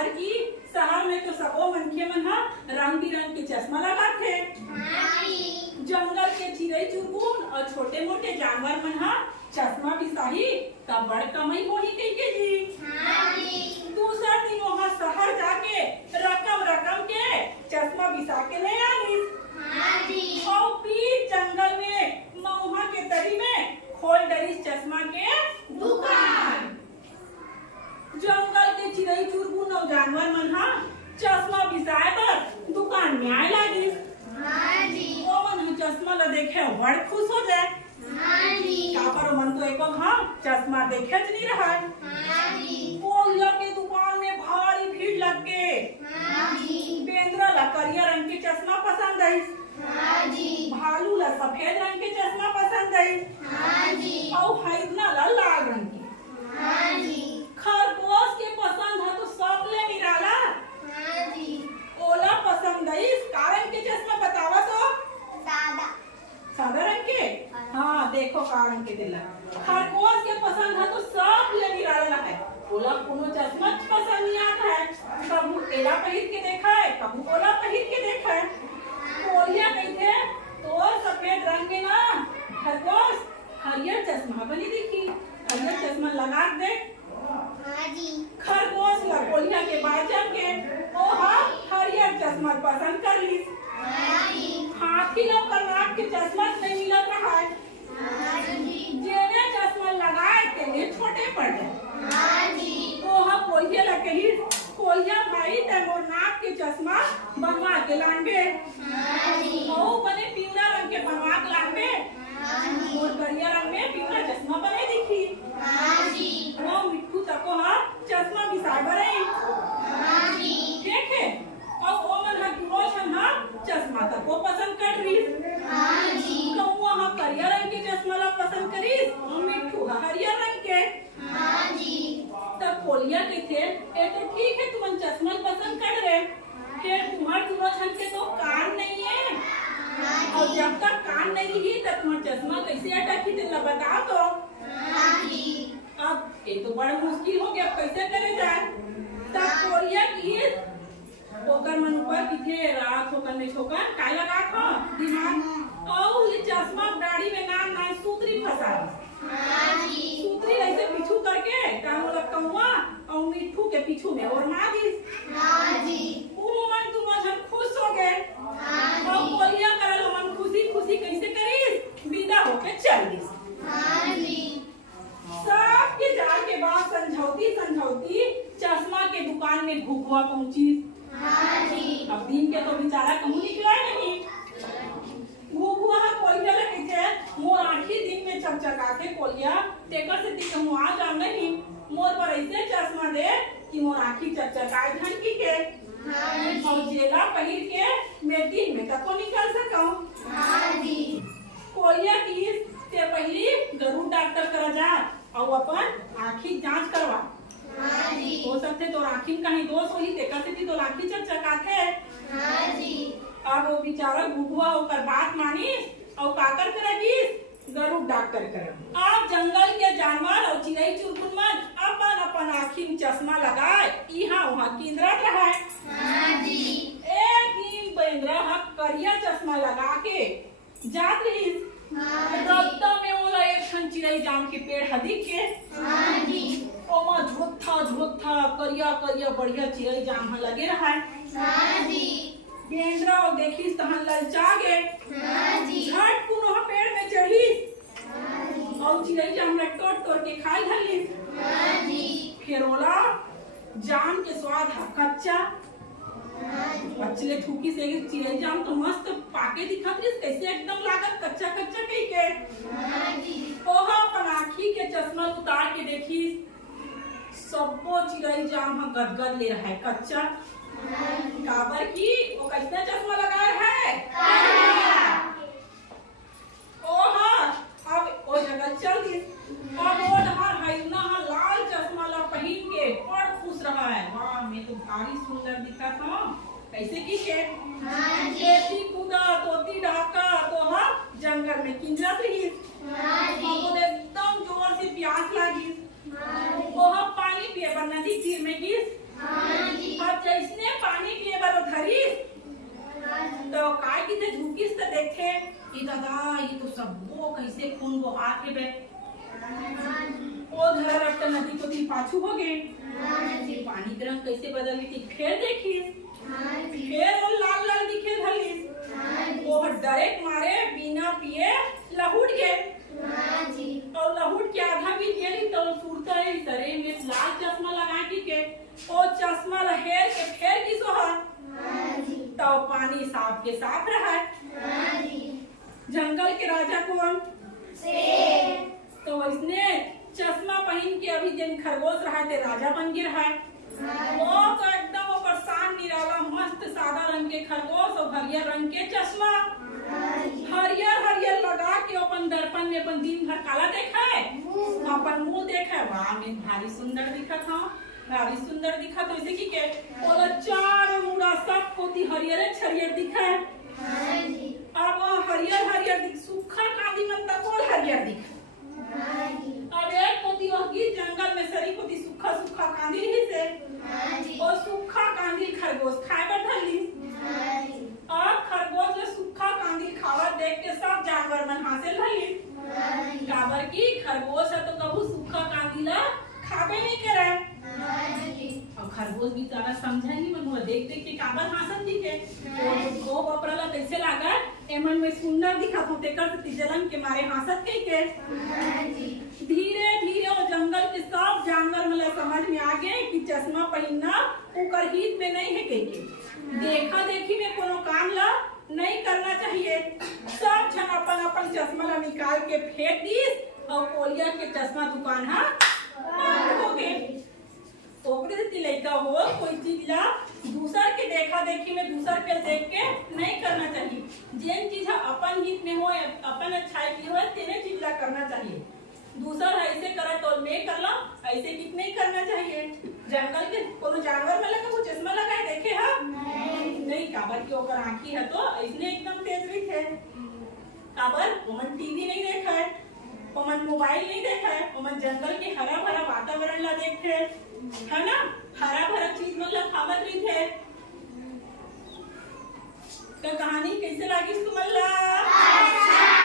काबर की शहर में तो सबो मनखे मन ह रंग बिरंग के चश्मा लगाथे। जंगल के चिड़ई चुरमुन और छोटे मोटे जानवर मन ह चश्मा बिसाही तब बड़ कमाई होही कहिके जी। दूसरा दिन वहाँ शहर जाके रकम रकम के चश्मा बिसा के ले आलिस। और फिर जंगल में मऊहा के तरी में खोल डरिस चश्मा के दुकान। जंगल के चिड़ई चुरमुन और जानवर मन ह चश्मा बिसाए बर दुकान में आए लागिस। वो मन चश्मा ला देखे बड़ खुश हो जाए। काबर मन तो एको चश्मा देखे ज नहीं रहा। कोलिया के दुकान में भारी भीड़ लग गए। बेंद्रा ला करिया रंग के चश्मा पसंद आई। भालू ला सफेद रंग के चश्मा पसंद आई। और हैदना ला लाल रंग के। खरगोश के पसंद है तो सब ले निराला। ओला पसंद आई का रंग के चश्मा बतावा तो। सादा रंग के। हाँ देखो का रंग के दिला। खरगोश के पसंद है तो सब ले निराला है। ओला कोनो चश्मा पसंद नहीं आता है। कबू एला पहन के देखा है कबू ओला पहन के देखा है। कोलिया कहते तो सफेद रंग के ना खरगोश हरियर चश्मा बनी दिखी। हरियर चश्मा लगा दे। खरगोश ला कोलिया के बाल जम के ओहा हरियर चश्मा पसंद कर ली। हाथी लोग का नाक के चश्मा नहीं मिलत रहा है। जेने चश्मा लगाए तेने छोटे पड़ जाए। ओहा कोलिया ला कही कोलिया भाई ते मोर नाक के चश्मा बनवा के लांबे। ओ बने पीला रंग के बनवा के लांबे। मोर करिया रंग में पीला चश्मा बने दिखी। वो मिट्टू तको हा चश्मा बिसाए बरे। ठीक है और वो मन हा दुनो छन हा चश्मा तको पसंद कर रही। कौवा हा करिया रंग के चश्मा ला पसंद करीस और मिट्टू हा हरियर रंग के। तब कोलिया कहते ए तो ठीक है तुम चश्मा पसंद कर रहे फिर तुम्हारे दुनो छन के तो कान नहीं है। और जब तक कान नहीं ही तब तुम्हारा चश्मा कैसे अटकी दिला बताओ तो। अब ये तो बड़ा मुश्किल हो गया कैसे करे जाए। तब कोलिया की ओकर मन ऊपर किथे रात होकर नहीं ठोकर काय लगा था दिमाग और ये चश्मा दाढ़ी में ना ना सूत्री फंसा। सूत्री ऐसे पीछू करके काम वाला कौवा और मिट्टू के पीछू में और मार दी। मन तुम जब खुश हो गए और कोलिया करल मन खुशी खुशी कैसे करीस विदा होके चल दी। सब के जाए के बाद समझौती चश्मा के दुकान में घुघुआ पहुंची। अब दिन के तो बेचारा कहूँ निकला नहीं। घुघुआ कोलिया लगे मोर आखी दिन में चकचकाते कोलिया टेकर से ती कहूँ आ जाओ नहीं मोर पर ऐसे चश्मा दे कि मोर आखी चकचकाए झनकी के। और जेला पहिर के मैं दिन में तको निकल सकूं। कोलिया की ते पहली जरूर डॉक्टर करा जा और अपन आँखी जांच करवा। हो सकते तो आँखी कहीं दोष होही तेकर से तो आँखी चकचकाथे। अब वो बेचारा घुघुआ ओकर बात मानी और काकर करेगी जरूर डॉक्टर करे। आप जंगल के जानवर और चिड़ई चुरमुन मन अपन अपन आँखी में चश्मा लगाए यहाँ वहाँ केंद्रत रहे। एक दिन बेंद्रा करिया चश्मा लगा के जात रही। रास्ता में वो एक ठन चिड़ई जाम के पेड़ हदिक के ओमा झोथा करिया करिया बढ़िया चिड़ई जाम लगे रहा। बेंद्रा और देखी तहन ललचा गए। झट पुनः पेड़ में चढ़ी और चिड़ई जाम तोड़ के खाई धरली। फिर ओला जाम के स्वाद है कच्चा। बच्चे थूकी से चिड़ई जाम तो मस्त पाके दिखत रही कैसे एकदम लागत कच्चा कच्चा कही के। ओहा अपन आँखी के चश्मा उतार के देखी सबको चिड़ई जाम गदगद ले रहा है कच्चा। काबर की वो कैसे चश्मा लगाए है। ओहा अब वो जगह चल दी। अब वो डहर हैना लाल चश्मा ला पहन के बड़ खुश रहा है। वाह मैं तो भारी सुंदर दिखा था कैसे की के। खेती कूदा तोती ढाका तो हाँ जंगल में किंजरत रही। वो एकदम जोर से प्यास लगी। वो पानी पिए पर नदी तीर में गिर। दादा ये तो सब वो कैसे खून वो आके बे ओ घर अब नदी को ती पाछू हो गए पानी के रंग कैसे बदल गई फिर देखी फिर वो लाल लाल दिखे धली वो डरे मारे बिना पिए लहुट गए और लहुट के आधा भी गेली तो सूरता है सरे में लाल चश्मा लगा के ओ चश्मा लहेर के फेर की सोहा तो पानी साफ के साफ रहा जंगल के राजा कौन तो इसने चश्मा पहन के अभी जिन खरगोश रहा थे राजा बन गिर है वो तो एकदम वो परेशान निराला मस्त सादा रंग के खरगोश और हरियर रंग के चश्मा हरियर हरियर लगा के अपन दर्पण में अपन दिन भर काला देखा है अपन मुंह देखा है वाह मैं भारी सुंदर दिखा था भारी सुंदर दिखा तो इसे की के बोला चार मुड़ा सब कोती हरियर छरियर दिखा है अब हरियर हरियर दिख सूखा कांदी मन तक और हरियर दिखा अब एक कोती होगी जंगल में सरी कोती सूखा सूखा कांदी रही से और सूखा कांदी खरगोश खाए पर धली अब खरगोश ने सूखा कांदी खावा देख के सब जानवर मन हासिल धली काबर की खरगोश है तो कबू सूखा कांदी ला खाबे नहीं करे अब खरगोश भी ज्यादा समझा नहीं मन हुआ देख देख के काबर हासन दिखे वो बपरला कैसे लागा एमन में सुंदर दिखा तो तेकर जलन के मारे हासत के धीरे धीरे वो जंगल के सब जानवर मतलब समझ में आ गए कि चश्मा पहनना उकर हित में नहीं है के देखा देखी में कोनो काम ला नहीं करना चाहिए सब जन अपन अपन चश्मा ला निकाल के फेंक दीस और कोलिया के चश्मा दुकान हा बंद हो गए ओकरे से लड़का हो कोई चीज ला दूसर के देखा देखी में दूसर के देख के नहीं करना चाहिए जेन चीज अपन हित में हो अपन अच्छाई की हो तेने चीज ला करना चाहिए दूसर ऐसे करे तो मैं कर ला ऐसे कित नहीं करना चाहिए जंगल के कोनो जानवर में लगा वो चश्मा लगाए देखे हा नहीं काबर की ओकर आंखी है तो इसने एकदम तेज रही थे काबर ओमन टीवी नहीं देखा है ओमन मोबाइल नहीं देखा है ओमन जंगल के हरा भरा वातावरण ला देखे है ना हरा भरा चीज मतलब खावत रही थे तो कहानी कैसे लगी